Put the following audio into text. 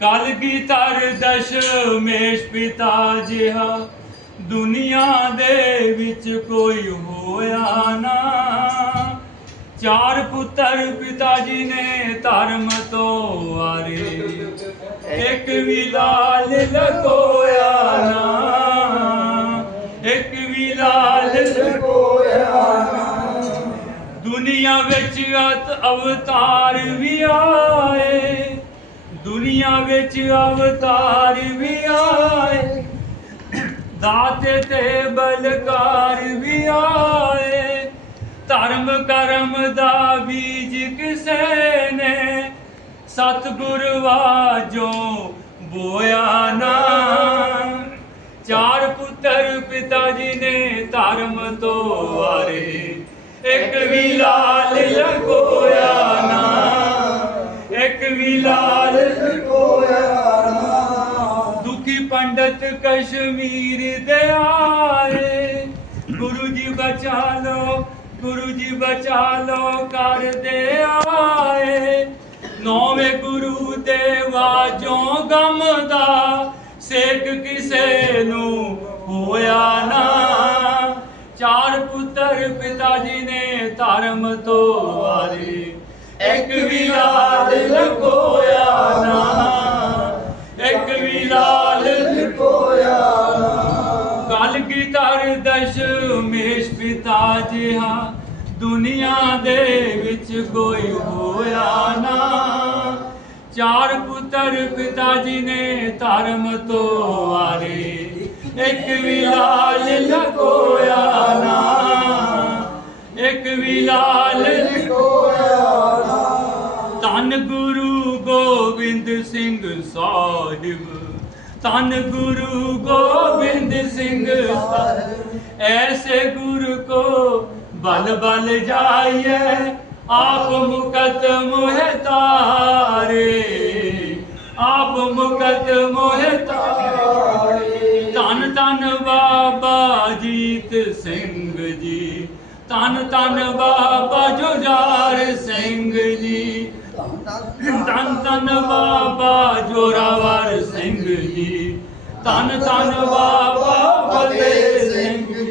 ਕਲ ਕੀ ਤਰ ਦਸ ਮੇਸ਼ ਪਿਤਾ ਜਿਹਾ, ਦੁਨੀਆ ਦੇ ਵਿੱਚ ਕੋਈ ਹੋਇਆ ਨਾ। ਚਾਰ ਪੁੱਤਰ ਪਿਤਾ ਜੀ ਨੇ ਧਰਮ ਤੋਂ ਆਰੇ ਇੱਕ ਵੀ ਲਾਲ ਲਗੋਇਆ ਨਾ। ਇੱਕ ਵੀ ਲਾਲ ਲਗੋਇਆ ਦੁਨੀਆ ਵਿੱਚ ਅਤ ਅਵਤਾਰ ਵੀ ਆਏ। ਦੁਨੀਆ ਵਿੱਚ ਅਵਤਾਰ ਵੀ ਆਏ। ਦਾਤੇ ਤੇ ਬਲਕਾਰ ਵੀ ਆਏ। ਧਰਮ ਕਰਮ ਦਾ ਬੀਜ ਕਿਸੇ ਨੇ ਸਤਿਗੁਰ ਵਾਜੋ ਬੋਇਆ ਨਾ। ਚਾਰ ਪੁੱਤਰ ਪਿਤਾ ਜੀ ਨੇ ਧਰਮ ਤੋਂ ਆਰੇ ਇੱਕ ਵੀ ਲਾਲ ਲਗੋ ਦੁਖੀ ਪੰਡਤ ਕਸ਼ਮੀਰ ਦੇ ਆਏ। ਗੁਰੂ ਜੀ ਬਚਾ ਲੋ ਗੁਰੂ ਜੀ ਬਚਾ ਲੋ ਕਰਦੇ ਆਏ। ਨੌਵੇਂ ਗੁਰੂ ਦੇ ਵਾਜੋਂ ਗਮ ਦਾ, ਸੇਕ ਕਿਸੇ ਨੂੰ ਹੋਇਆ ਨਾ। ਚਾਰ ਪੁੱਤਰ ਪਿਤਾ ਜੀ ਨੇ ਧਰਮ ਤੋਂ ਆਰੇ ਇੱਕ ਵੀ ਲਾਲ ਕਲ ਕੀ ਤਰ ਦਸ਼ਮੇਸ਼ ਪਿਤਾ ਜਿਹਾ, ਦੁਨੀਆ ਦੇ ਵਿੱਚ ਕੋਈ ਹੋਇਆ ਨਾ। ਚਾਰ ਪੁੱਤਰ ਪਿਤਾ ਜੀ ਨੇ ਧਰਮ ਤੋਂ ਆਰੇ, ਇੱਕ ਵੀ ਲਾਲ ਲਗੋਇਆ ਨਾ। ਇੱਕ ਵੀ ਲਾਲ ਧੰਨ ਗੁਰੂ ਗੋਬਿੰਦ ਸਿੰਘ ਸਾਹਿਬ ਧੰਨ ਗੁਰੂ ਗੋਬਿੰਦ ਸਿੰਘ ਸਾਹਿਬ ਐਸੇ ਗੁਰ ਕੋ ਬਲ ਬਲ ਜਾਈਏ ਆਪ ਮੁਕਤ ਮੋਹਿ ਤਾਰੇ, ਆਪ ਮੁਕਤ ਮੋਹਿ ਤਾਰੇ। ਧੰਨ ਧੰਨ ਬਾਬਾ ਜੀਤ ਸਿੰਘ ਜੀ, ਧੰਨ ਧੰਨ ਬਾਬਾ ਜੁਝਾਰ ਸਿੰਘ ਜੀ। ਧੰਨ ਧੰਨ ਬਾਬਾ ਜੋਰਾਵਰ ਸਿੰਘ ਜੀ। ਧੰਨ ਧੰਨ ਬਾਬਾ ਫਤਿਹ ਸਿੰਘ